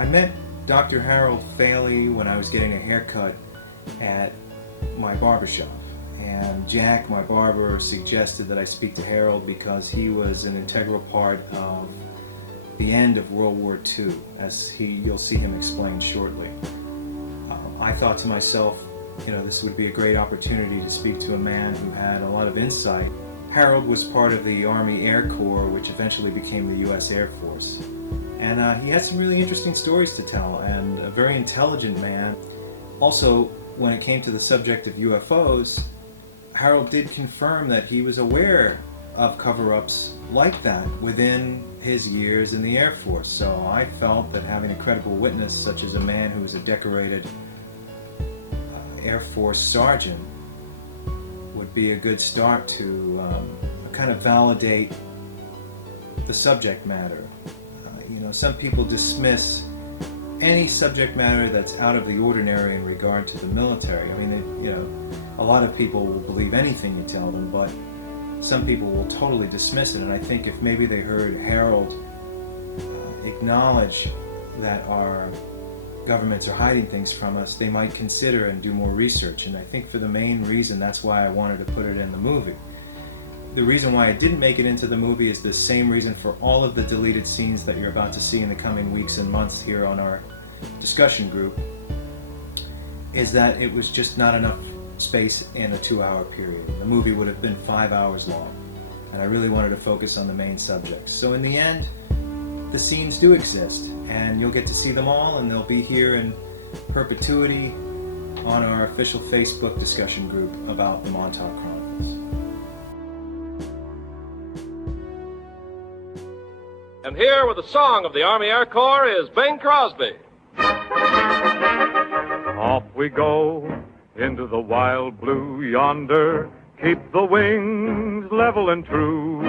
I met Dr. Harold Faley when I was getting a haircut at my barbershop. And Jack, my barber, suggested that I speak to Harold because he was an integral part of the end of World War II, as you'll see him explain shortly. I thought to myself, this would be a great opportunity to speak to a man who had a lot of insight. Harold was part of the Army Air Corps, which eventually became the U.S. Air Force. And he had some really interesting stories to tell, and a very intelligent man. Also, when it came to the subject of UFOs, Harold did confirm that he was aware of cover-ups like that within his years in the Air Force. So I felt that having a credible witness, such as a man who was a decorated Air Force sergeant, would be a good start to kind of validate the subject matter. Some people dismiss any subject matter that's out of the ordinary in regard to the military. I mean, a lot of people will believe anything you tell them, but some people will totally dismiss it. And I think if maybe they heard Harold acknowledge that our governments are hiding things from us, they might consider and do more research. And I think for the main reason, that's why I wanted to put it in the movie. The reason why I didn't make it into the movie is the same reason for all of the deleted scenes that you're about to see in the coming weeks and months here on our discussion group, is that it was just not enough space in a 2-hour period. The movie would have been 5 hours long, and I really wanted to focus on the main subjects. So in the end, the scenes do exist, and you'll get to see them all, and they'll be here in perpetuity on our official Facebook discussion group about the Montauk Chronicles. And here with the song of the Army Air Corps is Bing Crosby. Off we go into the wild blue yonder. Keep the wings level and true.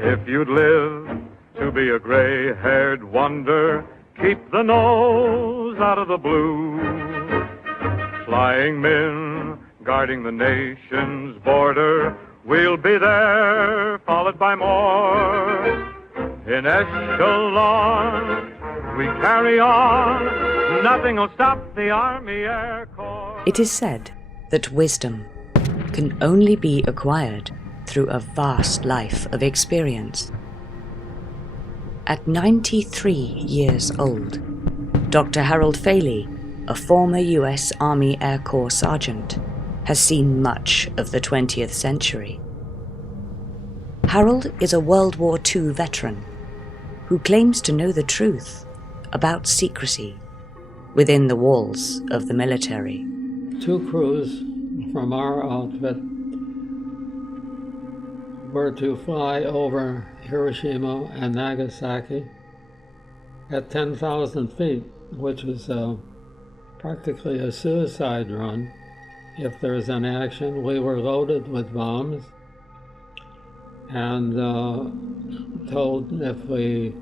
If you'd live to be a gray-haired wonder, keep the nose out of the blue. Flying men guarding the nation's border, we'll be there, followed by more. In echelon, we carry on. Nothing will stop the Army Air Corps. It is said that wisdom can only be acquired through a vast life of experience. At 93 years old, Dr. Harold Faley, a former U.S. Army Air Corps sergeant, has seen much of the 20th century. Harold is a World War II veteran who claims to know the truth about secrecy within the walls of the military. 2 crews from our outfit were to fly over Hiroshima and Nagasaki at 10,000 feet, which was practically a suicide run. If there was an action, we were loaded with bombs and told if we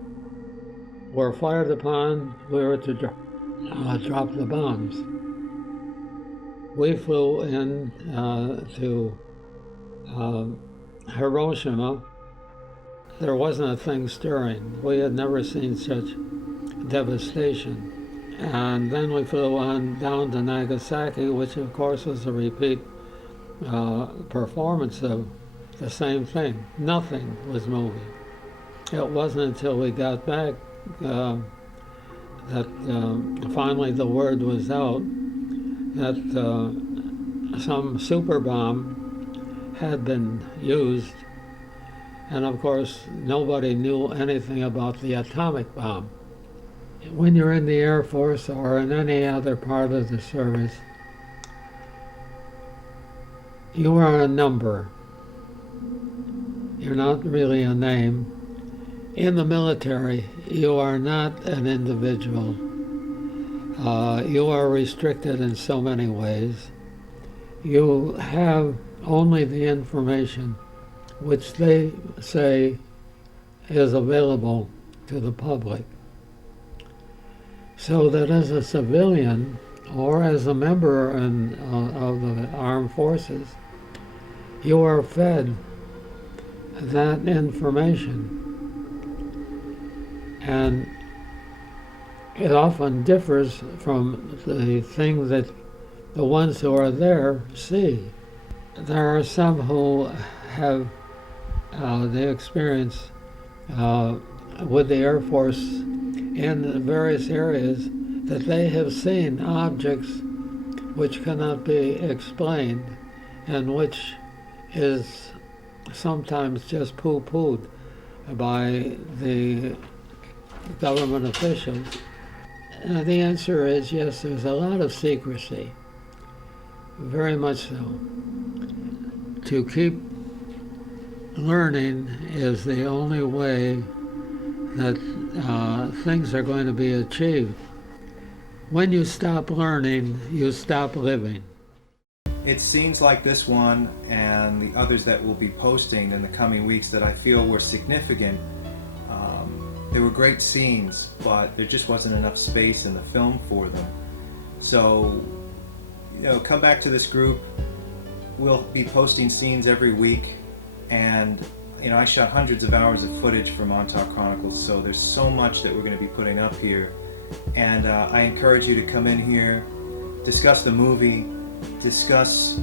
were fired upon, we were to drop the bombs. We flew in to Hiroshima. There wasn't a thing stirring. We had never seen such devastation. And then we flew on down to Nagasaki, which of course was a repeat performance of the same thing. Nothing was moving. It wasn't until we got back that finally the word was out that some super bomb had been used, and of course nobody knew anything about the atomic bomb. When you're in the Air Force or in any other part of the service, you are a number. You're not really a name. In the military, you are not an individual. You are restricted in so many ways. You have only the information which they say is available to the public. So that as a civilian or as a member of the armed forces, you are fed that information. And it often differs from the thing that the ones who are there see. There are some who have the experience with the Air Force in various areas that they have seen objects which cannot be explained and which is sometimes just poo-pooed by the government officials. The answer is yes, there's a lot of secrecy, very much so. To keep learning is the only way that things are going to be achieved. When you stop learning, you stop living. It's scenes like this one and the others that we'll be posting in the coming weeks that I feel were significant. They were great scenes, but there just wasn't enough space in the film for them. So, come back to this group. We'll be posting scenes every week, and I shot hundreds of hours of footage for Montauk Chronicles, so there's so much that we're going to be putting up here. And I encourage you to come in here, discuss the movie, discuss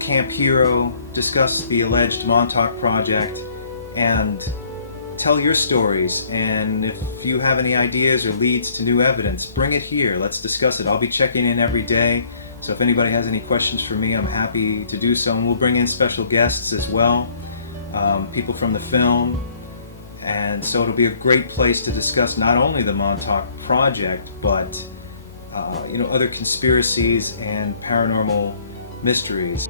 Camp Hero, discuss the alleged Montauk Project, and tell your stories. And if you have any ideas or leads to new evidence, bring it here. Let's discuss it. I'll be checking in every day, so if anybody has any questions for me, I'm happy to do so. And we'll bring in special guests as well, people from the film. And so it'll be a great place to discuss not only the Montauk Project, but other conspiracies and paranormal mysteries.